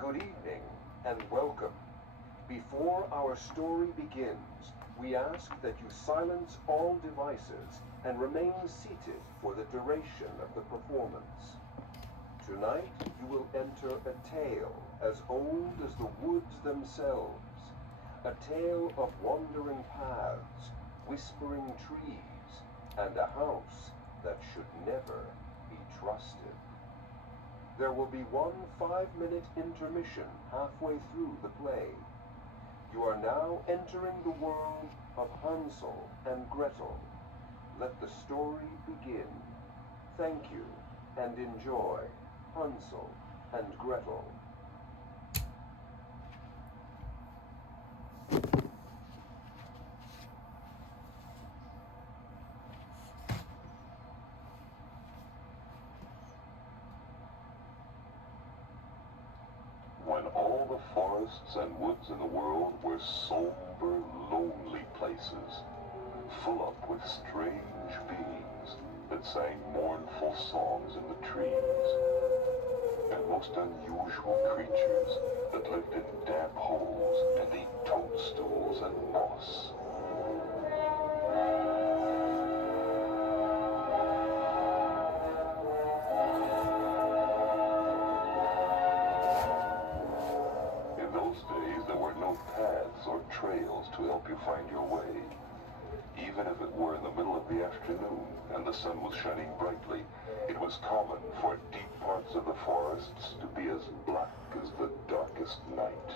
Good evening and welcome. Before our story begins, we ask that you silence all devices and remain seated for the duration of the performance. Tonight you will enter a tale as old as the woods themselves, a tale of wandering paths, whispering trees, and a house that should never be trusted. There will be one 5-minute intermission halfway through the play. You are now entering the world of Hansel and Gretel. Let the story begin. Thank you and enjoy Hansel and Gretel. When all the forests and woods in the world were somber, lonely places, full up with strange beings that sang mournful songs in the trees, and most unusual creatures that lived in damp holes and ate toadstools and moss. In those days, there were no paths or trails to help you find your way. Even if it were in the middle of the afternoon and the sun was shining brightly, it was common for deep parts of the forests to be as black as the darkest night.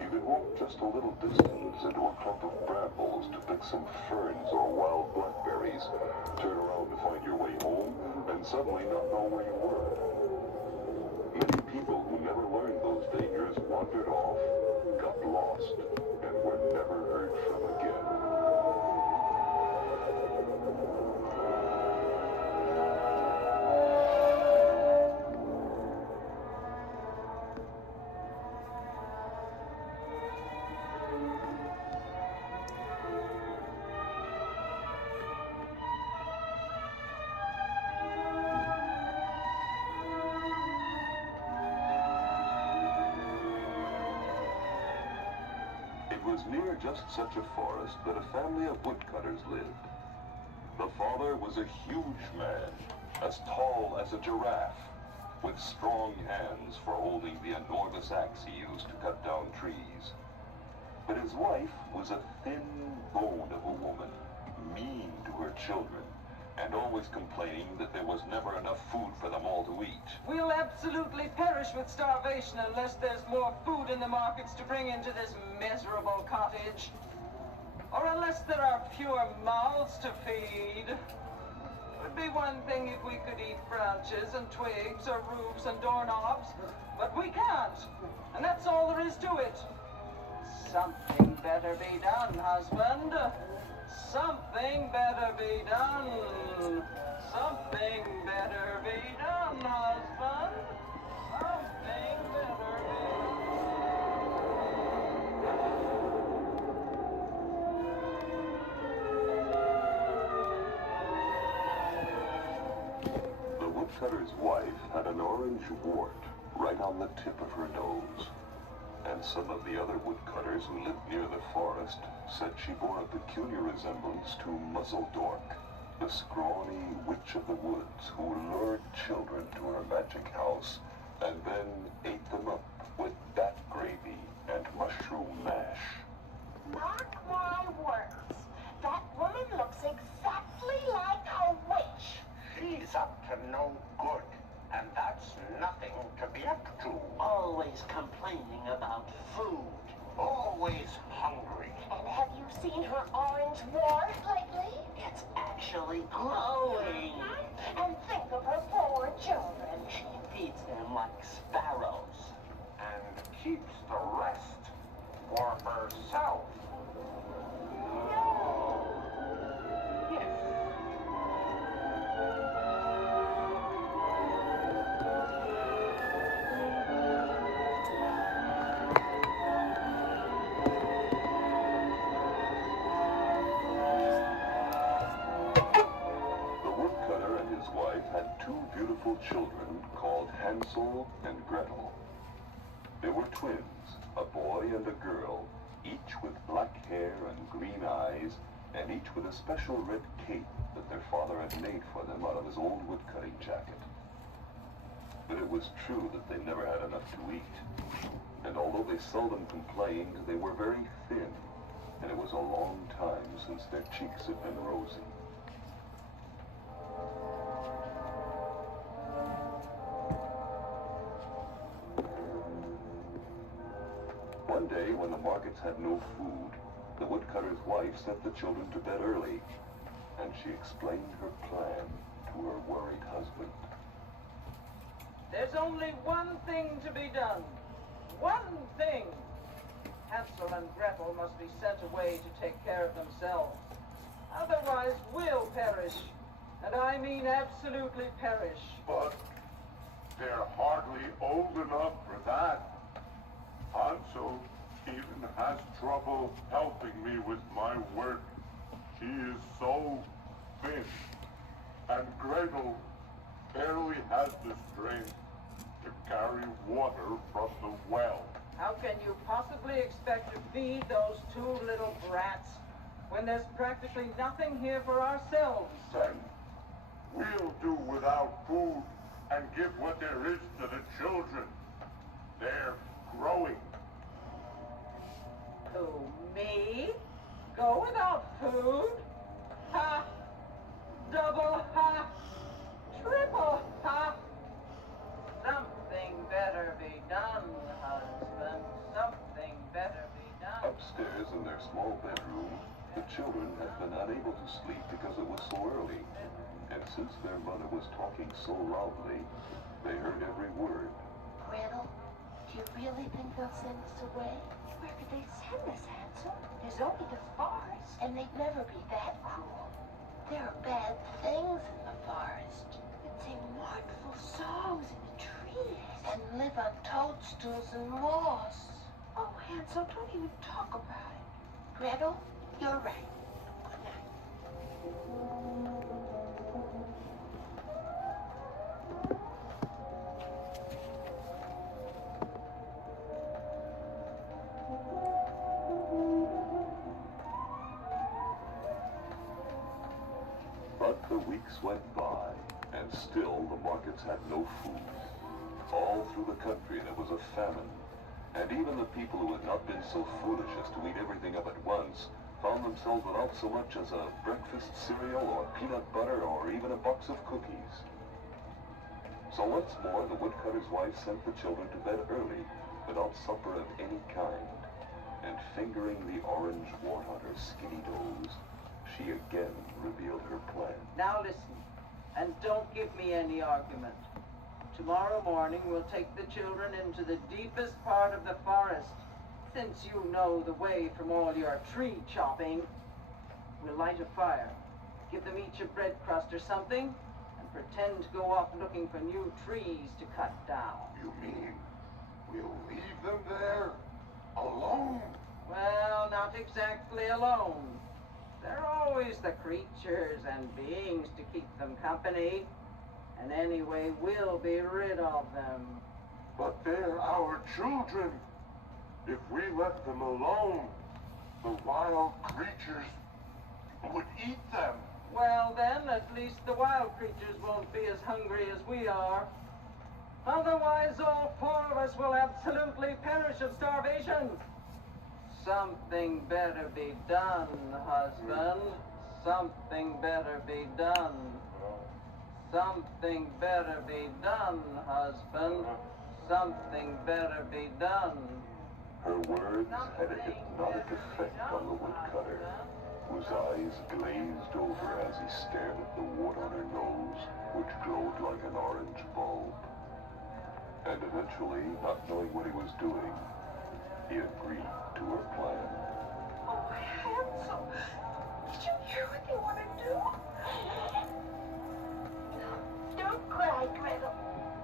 You could walk just a little distance into a clump of brambles to pick some ferns or wild blackberries, turn around to find your way home, and suddenly not know where you were. Many people who never learned those dangers wandered off, got lost, and were never heard from again. It was near just such a forest that a family of woodcutters lived. The father was a huge man, as tall as a giraffe, with strong hands for holding the enormous axe he used to cut down trees. But his wife was a thin bone of a woman, mean to her children, and always complaining that there was never enough food for them all to eat. We'll absolutely perish with starvation unless there's more food in the markets to bring into this miserable cottage. Or unless there are fewer mouths to feed. It would be one thing if we could eat branches and twigs or roofs and doorknobs, but we can't. And that's all there is to it. Something better be done, husband. Something better be done. Something better be done, husband. Something better be The woodcutter's wife had an orange wart right on the tip of her nose. And some of the other woodcutters who lived near the forest said she bore a peculiar resemblance to Muzzledork, the scrawny witch of the woods who lured children to her magic house and then ate them up with bat gravy and mushroom mash. Mark my words, that woman looks exactly like a witch. She's up to no good, and that's nothing to be up to. Always complaining about food. Always hungry. And have you seen her orange wart lately? It's actually glowing. And think of her poor children. She feeds them like sparrows. And keeps the rest for herself. No. Yes. The woodcutter and his wife had two beautiful children called Hansel and Gretel. They were twins, a boy and a girl, each with black hair and green eyes, and each with a special red cape that their father had made for them out of his old woodcutting jacket. But it was true that they never had enough to eat. And although they seldom complained, they were very thin, and it was a long time since their cheeks had been rosy. One day, when the markets had no food, the woodcutter's wife sent the children to bed early, and she explained her plan to her worried husband. There's only one thing to be done. One thing. Hansel and Gretel must be sent away to take care of themselves. Otherwise, we'll perish. And I mean absolutely perish. But they're hardly old enough for that. Hansel even has trouble helping me with my work. He is so thin. And Gretel barely has the strength to carry water from the well. How can you possibly expect to feed those two little brats when there's practically nothing here for ourselves? Then we'll do without food and give what there is to the children. They're growing. Who, me? Go without food? Ha! Double ha! Triple ha! Something better be done, husband. Something better be done. Upstairs in their small bedroom, the children had been unable to sleep because it was so early. And since their mother was talking so loudly, they heard every word. Gretel, do you really think they'll send us away? Where could they send us, Hansel? There's only the forest, and they'd never be that cruel. There are bad things in the forest that sing mournful songs in the trees and live on toadstools and moss. Oh, Hansel, don't even talk about it. Gretel, you're right. Good night. But the weeks went by, and still the markets had no food. All through the country there was a famine, and even the people who had not been so foolish as to eat everything up at once found themselves without so much as a breakfast cereal or peanut butter or even a box of cookies. So once more the woodcutter's wife sent the children to bed early without supper of any kind, and fingering the orange wart on her skinny nose, she again revealed her plan. Now listen, and don't give me any argument. Tomorrow morning we'll take the children into the deepest part of the forest. Since you know the way from all your tree chopping, we'll light a fire, give them each a bread crust or something, and pretend to go off looking for new trees to cut down. You mean we'll leave them there alone? Well, not exactly alone. There are always the creatures and beings to keep them company. And anyway, we'll be rid of them. But they're our children. If we let them alone, the wild creatures would eat them. Well then, at least the wild creatures won't be as hungry as we are. Otherwise, all four of us will absolutely perish of starvation. Something better be done, husband. Something better be done. Something better be done, husband. Something better be done. Her words had a hypnotic effect on the woodcutter, whose eyes glazed over as he stared at the wart on her nose, which glowed like an orange bulb. And eventually, not knowing what he was doing, he agreed to her plan. Oh, Hansel, did you hear what they want to do? Don't cry, Gretel.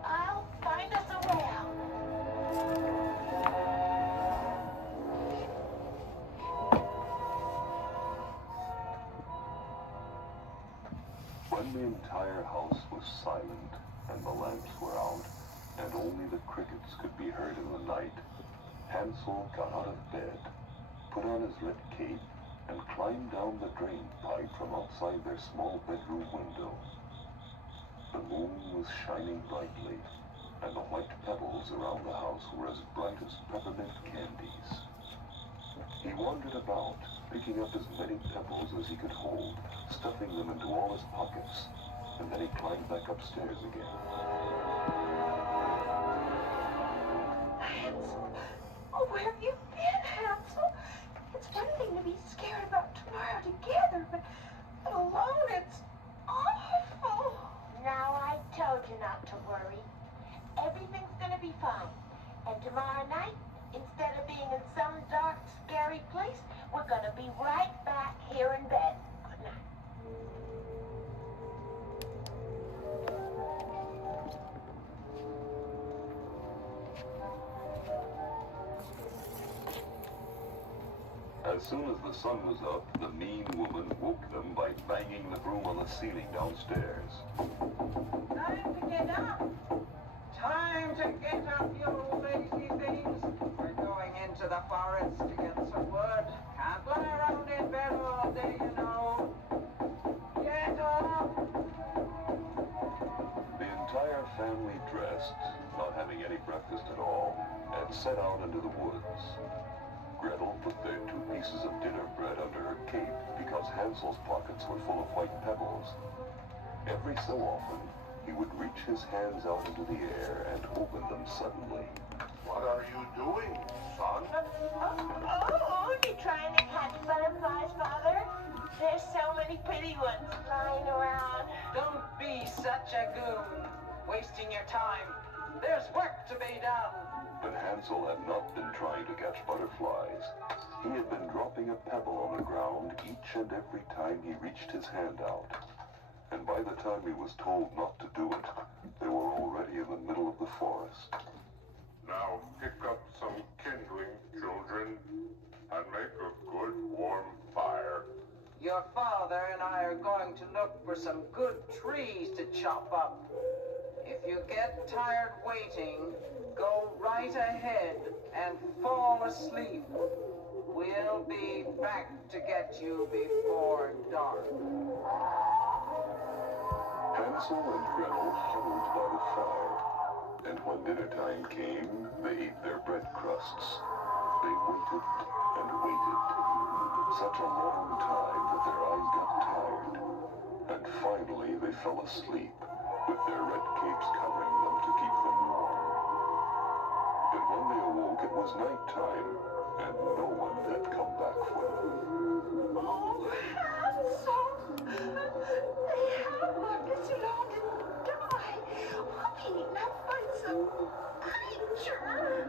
I'll find us a way out. When the entire house was silent and the lamps were out, and only the crickets could be heard in the night, Hansel got out of bed, put on his red cape, and climbed down the drain pipe from outside their small bedroom window. The moon was shining brightly, and the white pebbles around the house were as bright as peppermint candies. He wandered about, picking up as many pebbles as he could hold, stuffing them into all his pockets, and then he climbed back upstairs again. Hansel, oh, where have you been, Hansel? It's one thing to be scared about tomorrow together, but alone it's awful. Now I told you not to worry. Everything's gonna be fine. And tomorrow night, instead of being in some dark, scary place, we're gonna be right back here in bed. Good night. As soon as the sun was up, the mean woman woke them by banging the broom on the ceiling downstairs. Time to get up! Time to get up, you lazy things! We're going into the forest to get some wood. Can't lie around in bed all day, you know. Get up! The entire family dressed, not having any breakfast at all, and set out into the woods. Gretel put their 2 pieces of dinner bread under her cape because Hansel's pockets were full of white pebbles. Every so often, he would reach his hands out into the air and open them suddenly. What are you doing, son? Only trying to catch butterflies, Father. There's so many pretty ones flying around. Don't be such a goon, wasting your time. There's work to be done. But Hansel had not been trying to catch butterflies. He had been dropping a pebble on the ground each and every time he reached his hand out. And by the time he was told not to do it, they were already in the middle of the forest. Now pick up some kindling, children, and make a good warm fire. Your father and I are going to look for some good trees to chop up. If you get tired waiting, go right ahead and fall asleep. We'll be back to get you before dark. Hansel and Gretel huddled by the fire, and when dinner time came, they ate their bread crusts. They waited and waited, such a long time that their eyes got tired, and finally they fell asleep, with their red capes covering them to keep them warm. But when they awoke, it was night time, and no one had come back for them. Oh, Hansel! They have left us alone to die. We'll be eaten up by some creature.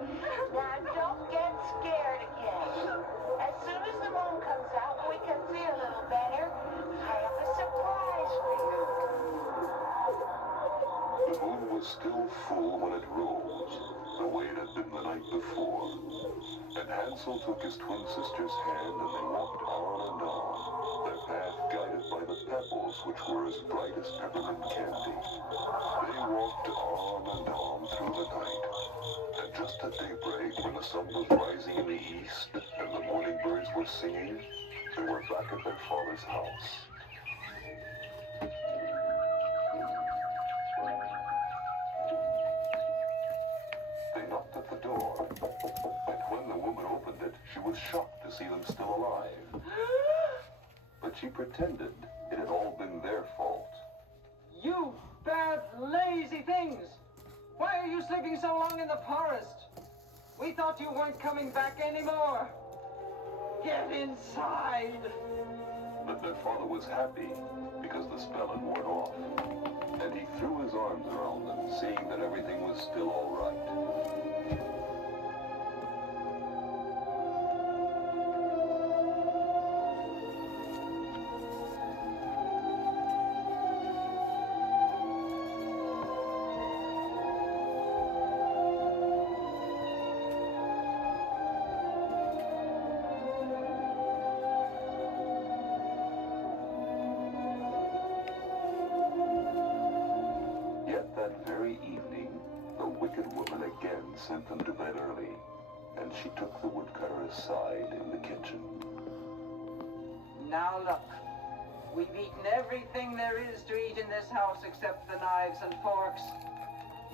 Now don't get scared again. As soon as the moon comes out and we can see a little better, I have a surprise for you. The moon was still full when it rose, the way it had been the night before. And Hansel took his twin sister's hand and they walked on and on, their path guided by the pebbles which were as bright as peppermint candy. They walked on and on through the night, and just at daybreak, when the sun was rising in the east and the morning birds were singing, they were back at their father's house. They knocked at the door, and when the woman opened it, she was shocked to see them still alive. But she pretended it had all been their fault. You bad, lazy things! Why are you sleeping so long in the forest? We thought you weren't coming back anymore. Get inside! But their father was happy because the spell had worn off, and he threw his arms around them, seeing that everything was still all right. Yet that very evening, the wicked woman again sent them to bed early, and she took the woodcutter aside in the kitchen. Now look, we've eaten everything there is to eat in this house except the knives and forks.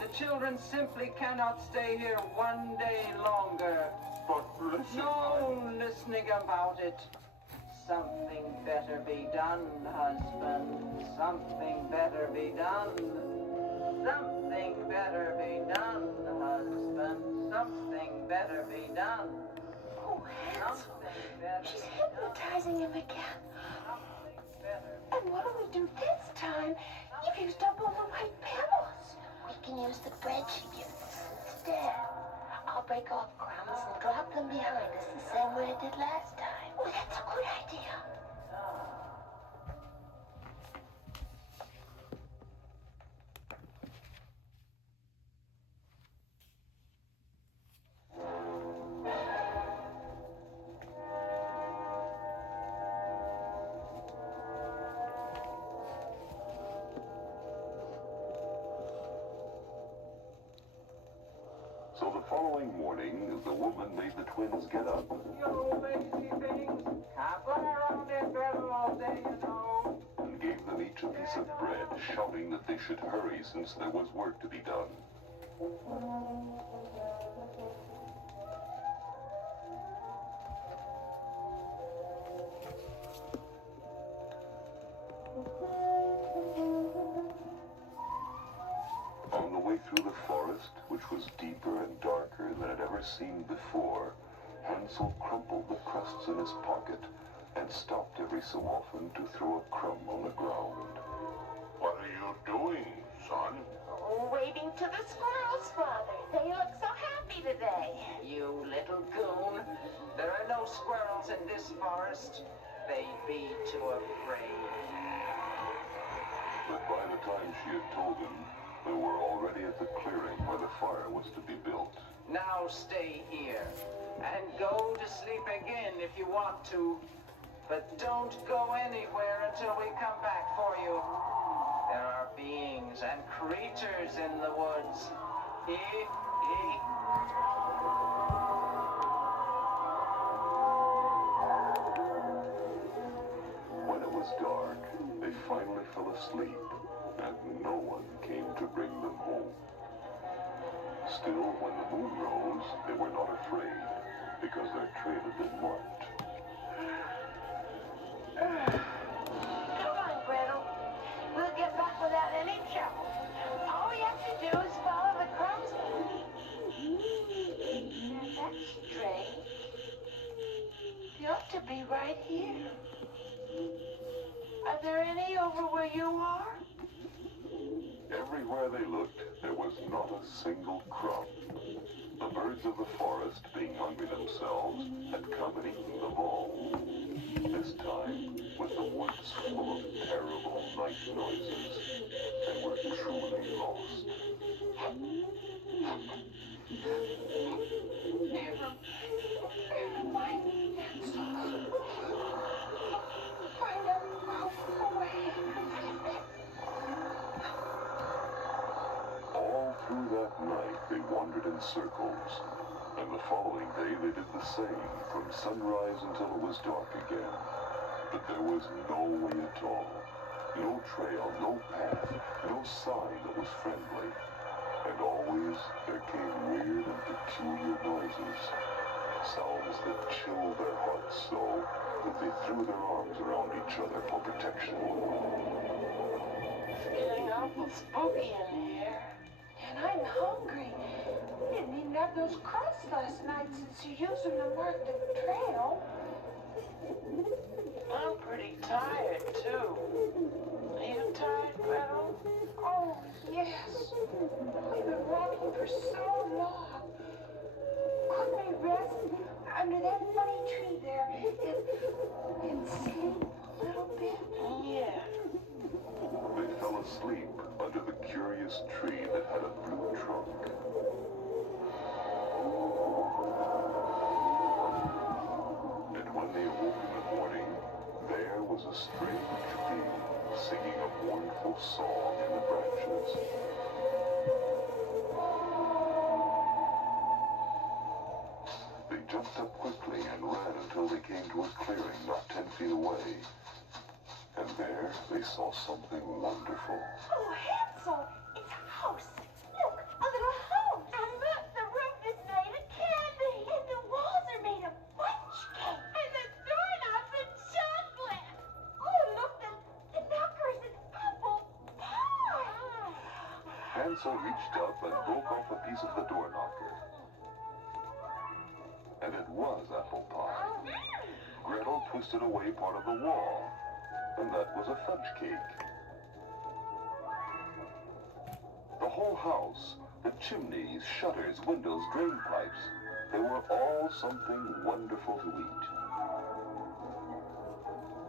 The children simply cannot stay here one day longer. But listen, No listening about it. Something better be done, husband. Something better be done. Something better be done, husband. Something better be done. Oh, Hansel, Something better she's be done. hypnotizing him again. Something better. And what do we do this time? You've used up all the white pebbles. We can use the bread she gives us instead. I'll break off crumbs and drop them behind us the same way I did last time. Oh, that's a good idea. So the following morning, the woman made the twins get up. You lazy things. Can't run around in Gretal all day, you know. And gave them each a piece of bread, shouting that they should hurry since there was work to be done. On the way through the forest, which was deeper and darker than it had ever seemed before, Hansel crumpled the crusts in his pocket and stopped every so often to throw a crumb on the ground. what are you doing, son? Waving to the squirrels, Father. They look so happy today. You little goon. There are no squirrels in this forest. They'd be too afraid. But by the time she had told him, they were already at the clearing where the fire was to be built. Now stay here. And go to sleep again if you want to. But don't go anywhere until we come back for you. There are beings and creatures in the woods. When it was dark, they finally fell asleep, and no one came to bring them home. Still, when the moon rose, they were not afraid, because their trail had been marked. Come on, Gretel. We'll get back without any trouble. All we have to do is follow the crumbs. Now that's strange. They ought to be right here. Are there any over where you are? Everywhere they looked, there was not a single crumb. The birds of the forest, being hungry themselves, had come and eaten them all. This time, with the woods full of terrible night noises, they were truly lost. Never mind, Hansel. Find a way. All through that night, they wandered in circles, and the following day they did the same, from sunrise until it was dark again. But there was no way at all. No trail, no path, no sign that was friendly. And always there came weird and peculiar noises. Sounds that chilled their hearts so that they threw their arms around each other for protection. It's getting awful spooky in here. And I'm hungry. We didn't even have those crusts last night since you used them to mark the trail. I'm pretty tired, too. Are you tired, Gretel? Oh, yes. We've been walking for so long. Couldn't we rest under that funny tree there and sleep a little bit? Yeah. They fell asleep under the curious tree that had a blue trunk. And when they awoke in the morning, there was a strange being singing a mournful song in the branches. into a clearing not 10 feet away. And there they saw something wonderful. Oh, Hansel, it's a house. Look, a little house. And look, the roof is made of candy. And the walls are made of sponge cake. And the doorknobs are chocolate. Oh, look, the knocker is an apple pie. Hansel reached up and broke off a piece of the door knocker. And it was apple pie. Gretel twisted away part of the wall, and that was a fudge cake. The whole house, the chimneys, shutters, windows, drain pipes, they were all something wonderful to eat.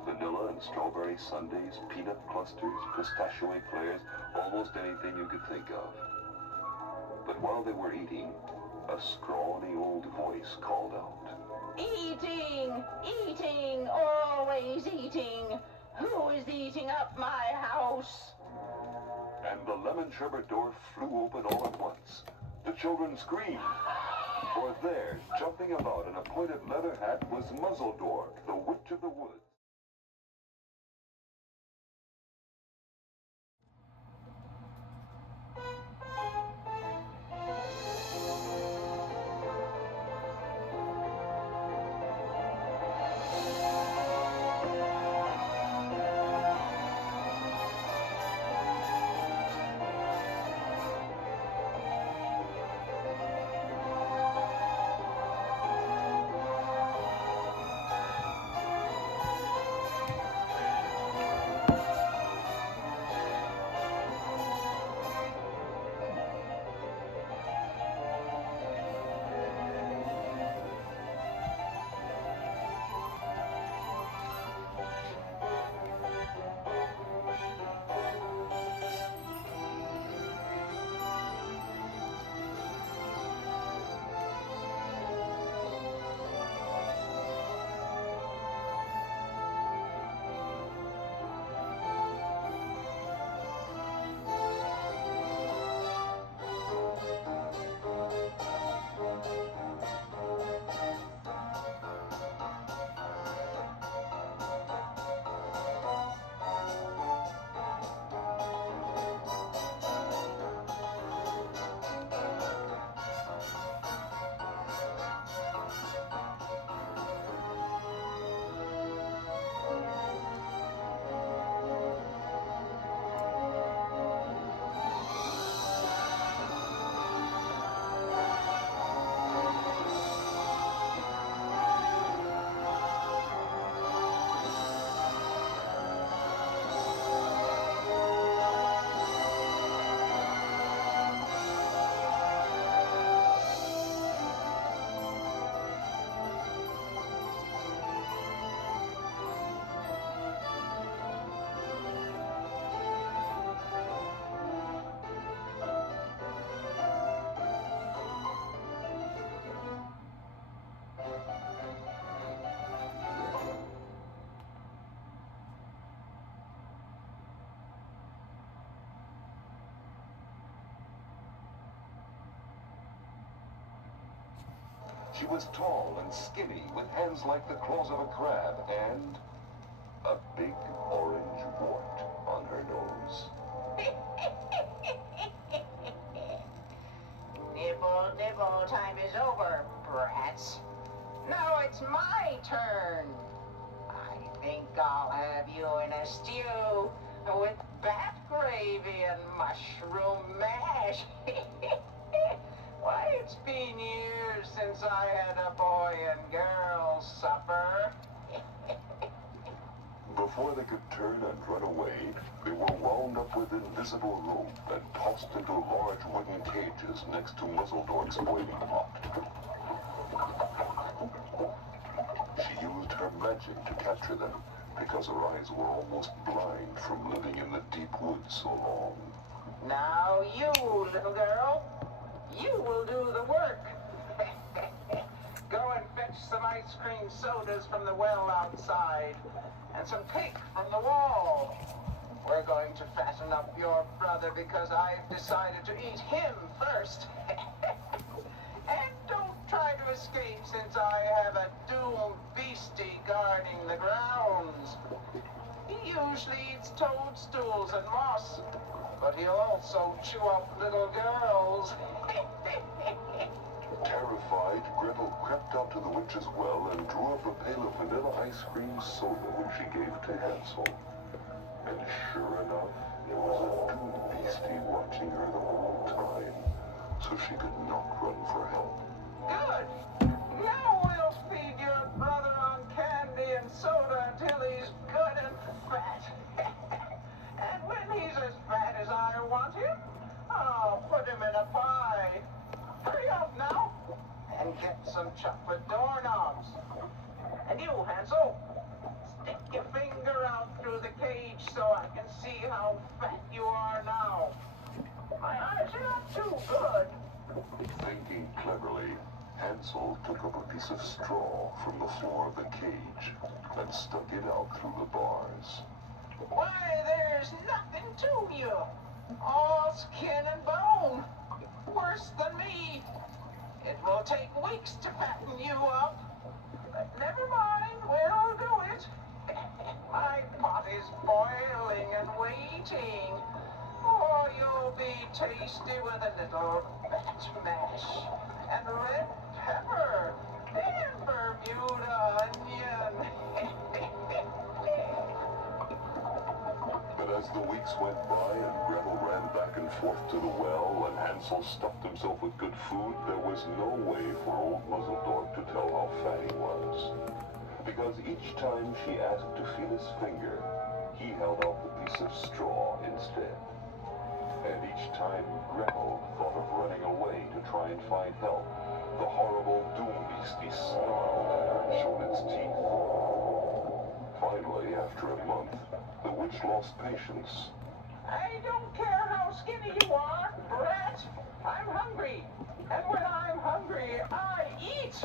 Vanilla and strawberry sundaes, peanut clusters, pistachio eclairs, almost anything you could think of. But while they were eating, a scrawny old voice called out. Eating, eating, always eating. Who is eating up my house? And the lemon sherbet door flew open all at once. The children screamed. For there, jumping about in a pointed leather hat, was Muzzledork, the Witch of the Woods. She was tall and skinny, with hands like the claws of a crab, and a big orange wart on her nose. Nibble, nibble, time is over, brats. Now it's my turn. I think I'll have you in a stew with bat gravy and mushroom mash. Why, it's been years since I had a boy and girl supper. Before they could turn and run away, they were wound up with invisible rope and tossed into large wooden cages next to Muzzledork's boiling pot. She used her magic to capture them, because her eyes were almost blind from living in the deep woods so long. Now you, little girl, you will do the work. Go and fetch some ice cream sodas from the well outside, and some cake from the wall. We're going to fatten up your brother because I've decided to eat him first. And don't try to escape since I have a doomed beastie guarding the grounds. He usually eats toadstools and moss, but he'll also chew up little girls. Terrified, Gretel crept out to the witch's well and drew up a pail of vanilla ice cream soda which she gave to Hansel. And sure enough, there was a doom beastie watching her the whole time, so she could not run for help. Good. Now we'll feed your brother on candy and soda until he's good and fat. And when he's as fat as I want him, I'll put him in a pie. Hurry up now and get some chocolate doorknobs. And you, Hansel, stick your finger out through the cage so I can see how fat you are now. My eyes are not too good. Thinking cleverly, Hansel took up a piece of straw from the floor of the cage and stuck it out through the bars. Why, there's nothing to you. All skin and bone. Worse than me. It will take weeks to fatten you up. But never mind, we'll do it. My pot is boiling and waiting. Oh, you'll be tasty with a little fat mash and red pepper and Bermuda onion. But as the weeks went by and Gretel ran back and forth to the well and Hansel stuffed himself with good food, there was no way for old Muzzledog to tell how fat he was. Because each time she asked to feel his finger, he held out the piece of straw instead. And each time Gretel thought of running away to try and find help, the horrible doom beastie snarled at her and showed its teeth. Finally, after a month, the witch lost patience. I don't care how skinny you are, brat. I'm hungry. And when I'm hungry, I eat.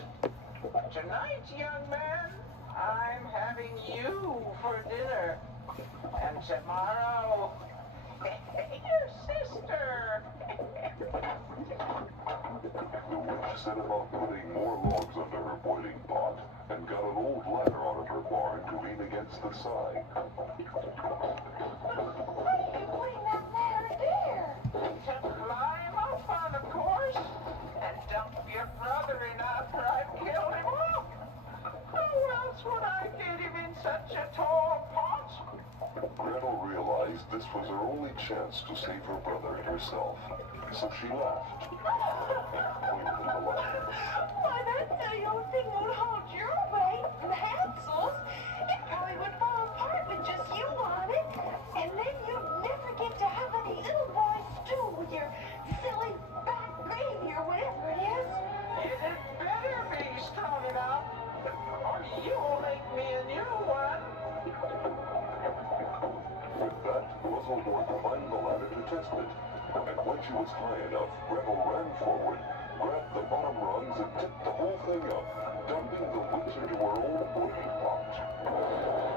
Tonight, young man, I'm having you for dinner. And tomorrow, your sister. The witch set about putting more logs under her boiling pot and got an old ladder out of her barn to lean against the side. Why are you putting that ladder there? To climb up on, of course, and dump your brother in after I've killed him off. Who else would I get him in such a tall pot? Gretel realized this was her only chance to save her brother and herself, so she laughed and pointed at the ladder. Why, that silly old thing won't hold your weight and Hansel's. It probably would fall apart with just you on it. And then you'd never get to have any little boy stew with your silly back gravy or whatever it is. It had better be strong enough, or you'll make me a new one. With that, Muzzledog climbed the ladder to test it, and when she was high enough, Gretel ran forward, grabbed the bottom rungs, and tipped the whole thing up, dumping the witch into her own boiling pot.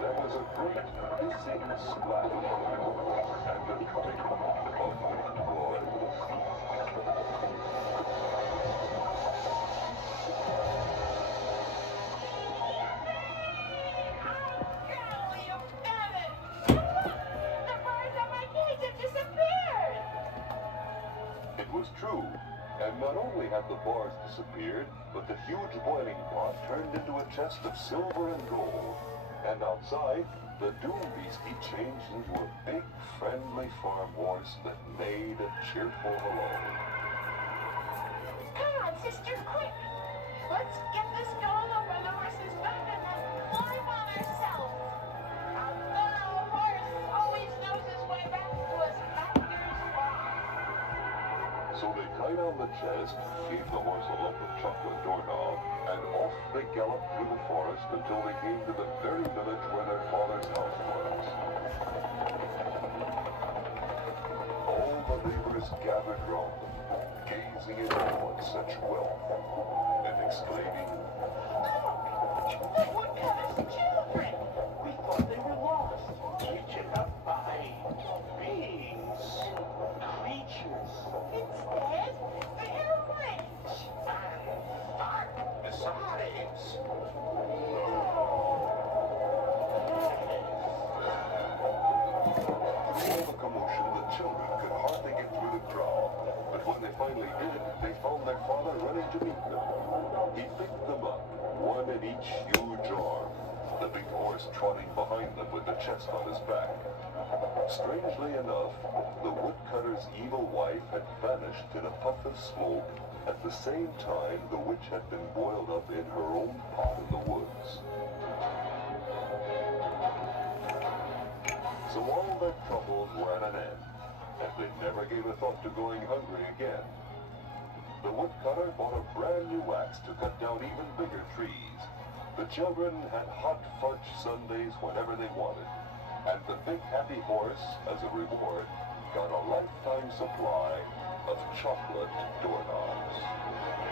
There was a great hissing splash, and a drip of wet blood. Golly, you've done it! The birds on my cage have disappeared! It was true, and not only had the bars disappeared, but the huge boiling pot turned into a chest of silver and gold. And outside, the doom beastie changed into a big, friendly farm horse that made a cheerful hello. Come on, sister, quick! Let's get this going over the horse's back and then climb on ourselves. A good old horse always knows his way back to his master's farm. So they tied on the chest, gave the horse a lump of chocolate doorknob, and off they galloped through the forest until they came to the very village where their father's house was. All the neighbors gathered round them, gazing at all at such wealth, and exclaiming, The woodcutter's children! We thought they were lost, eaten up by beings, creatures. Instead, they're rich. And sides. Through all the commotion, the children could hardly get through the crowd. But when they finally did, they found their father running to meet them. He picked them up, one in each huge arm, the big horse trotting behind them with the chest on his back. Strangely enough, the woodcutter's evil wife had vanished in a puff of smoke at the same time the witch had been boiled up in her own pot in the woods. So all their troubles were at an end, and they never gave a thought to going hungry again. The woodcutter bought a brand new axe to cut down even bigger trees. The children had hot fudge sundaes whenever they wanted, and the big happy horse, as a reward, got a lifetime supply of chocolate doorknobs.